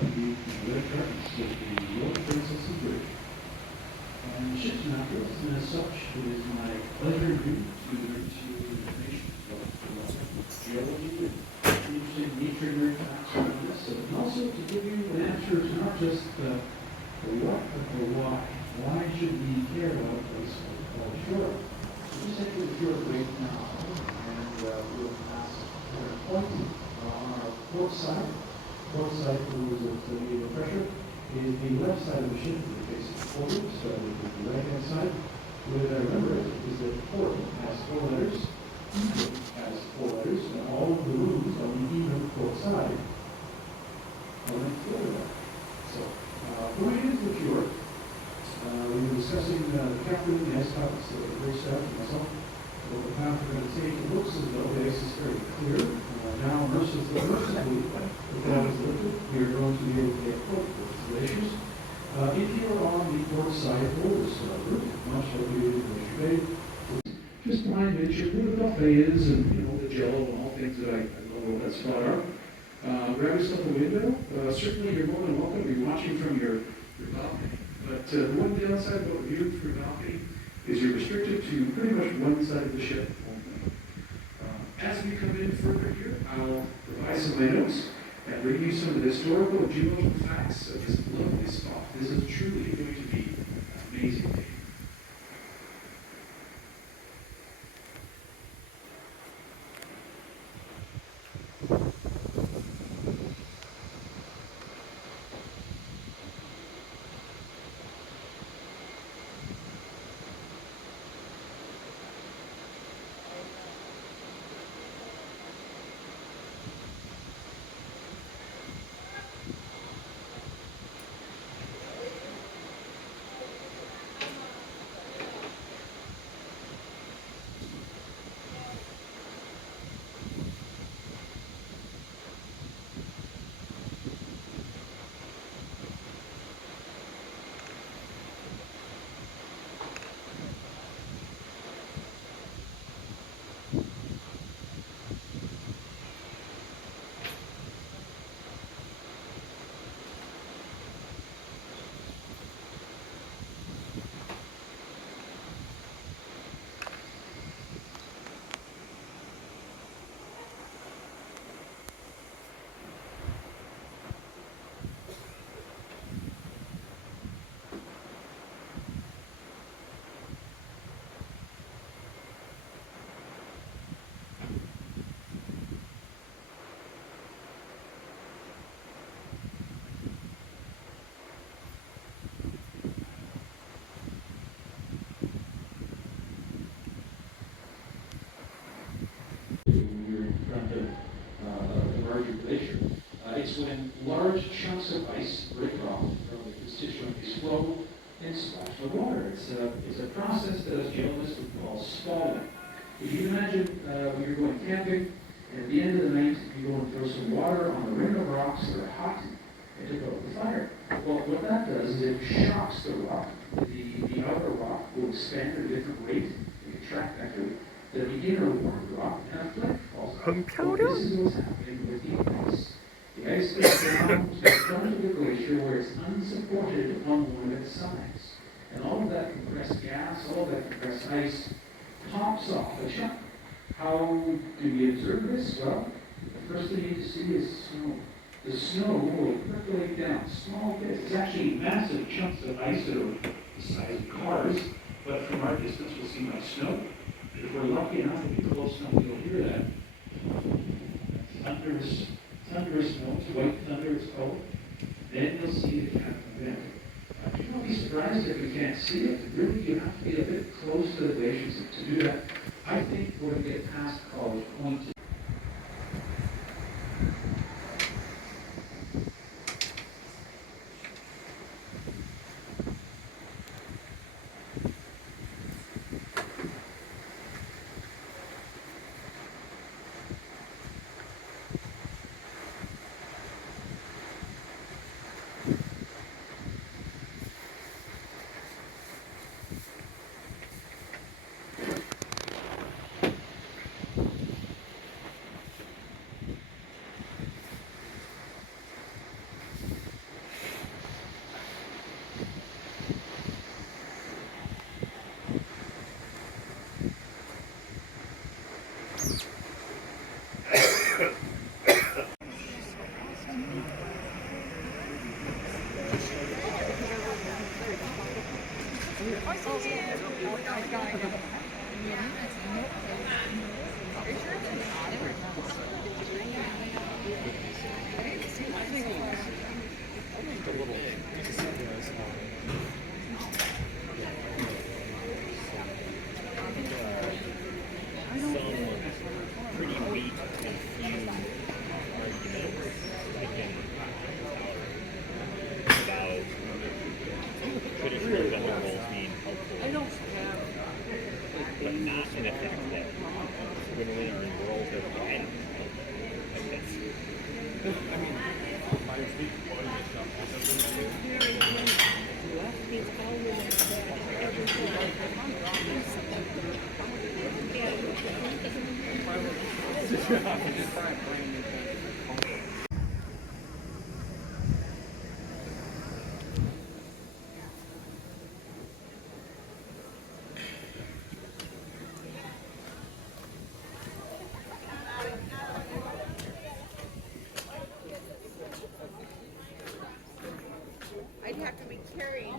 the red curtains of the Royal Princess of Britain. And ship's master, and as such, it is my pleasure to introduce you to the information of geology and interesting nature and facts around this, and also to give you an answer to not just the what, but the why. Why should we care about a place called Shore? So just head to the Shore right now, and we'll pass our point on our port side. Port side, for those that need a refresher, is the left side of the ship, in the case of the quarter, starting with the right-hand side. The way that I remember it is that port has 4 letters, even has 4 letters, and all of the rooms on the even port side are linked together. So, going into the fjord, we were discussing the captain, the ice-pots, the race staff, and myself, what the path we're going to take. It looks as though the ice is very clear. Now, mercifully, if that is lifted, we are going to be able to get close to the glaciers. If you are on the port side of this route, much like we did in Glacier Bay, just behind it, where the buffet is, and the jello and all things that I don't know what that spot are. Grab yourself a window. Certainly, you're more than welcome to be watching from your balcony. But the one downside about viewing from your balcony is you're restricted to pretty much one side of the ship only. As we come in further here, I'll revise some of my notes and bring you some of the historical and geological facts of this lovely spot. This is truly going to be an amazing day. You're in front of a larger glacier. It's when large chunks of ice break off from the constituents flow and splash the water. It's a process that as geologists would call spalling. If you imagine when you're going camping, and at the end of the night, you go and throw some water on a ring of rocks that are hot and to build the fire. Well, what that does is it shocks the rock. The outer rock will expand at a different rate and contract actually. The inner warm rock and a flake falls off. Well, this is what's happening with the ice. The ice gets down to the front of the glacier where it's unsupported on one of its sides. And all of that compressed gas, all of that compressed ice pops off a chunk. How do we observe this? Well, the first thing you need to see is snow. The snow will percolate down small bits. It's actually massive chunks of ice that are the size of cars, but from our distance we'll see my snow. If we're lucky enough to be close enough, you'll hear that. Thunderous snow, it's white thunder, it's called. Then you'll see the cap event. You won't be surprised if you can't see it. Really, you have to be a bit close to the glaciers to do that. I think we're going to get past College Point. pretty weak and few arguments I can about traditional gender roles being helpful, but not in the fact that women are in roles that I don't know. Like that's, I'd have to be carrying.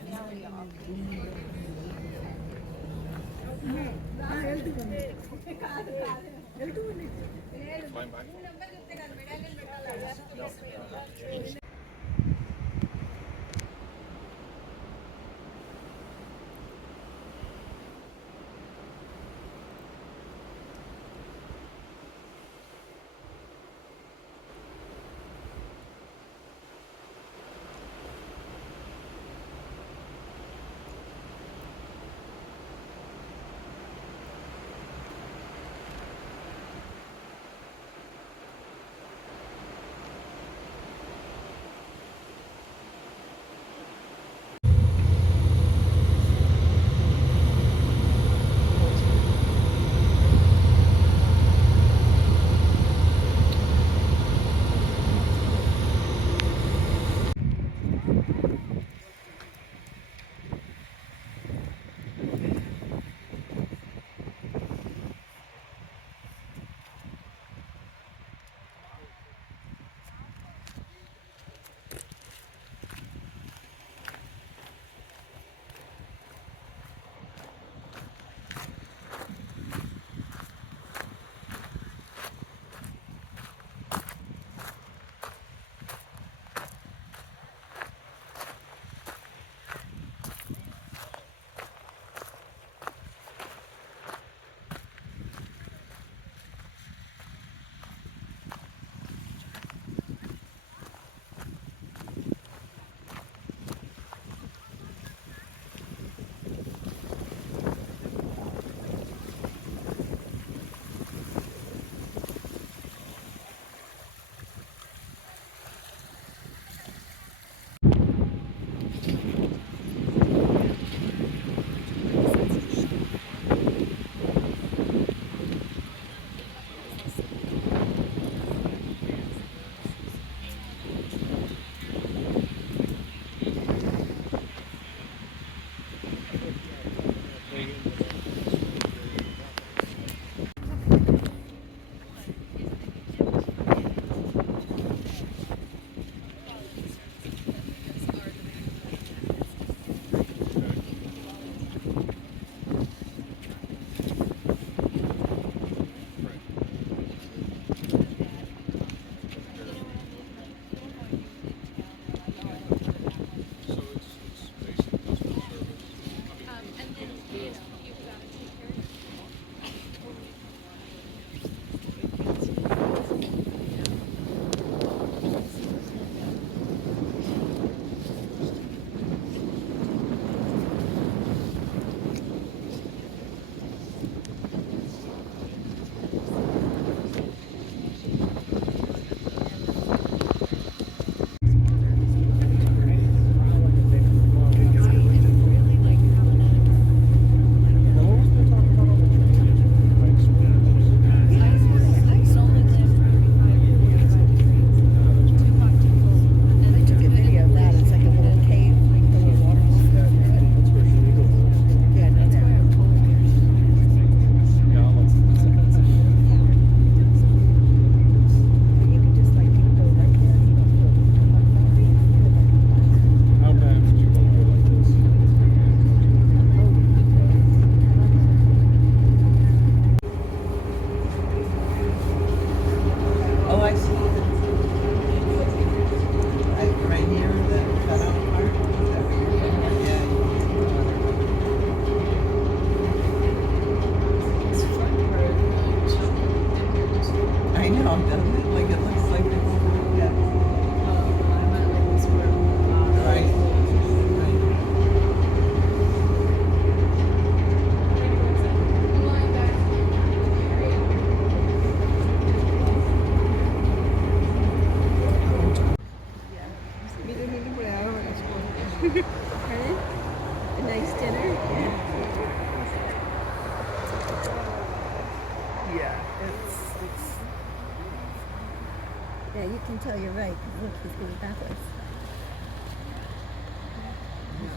can tell you're right. 'Cause look, he's going backwards.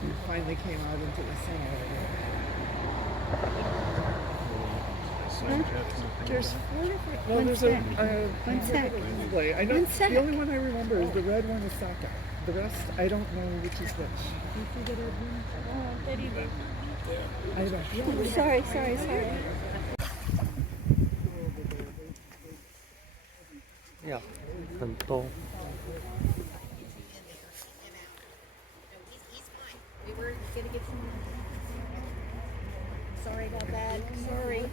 He finally came out into the sun already. There's four different. Well, One there's sec. a One sec. display. I know One sec. the only one I remember is the red one is Saka. The rest, I don't know which is which. I don't. Oh, sorry. Yeah, 很多。 We were gonna get some. Sorry about that. Sorry.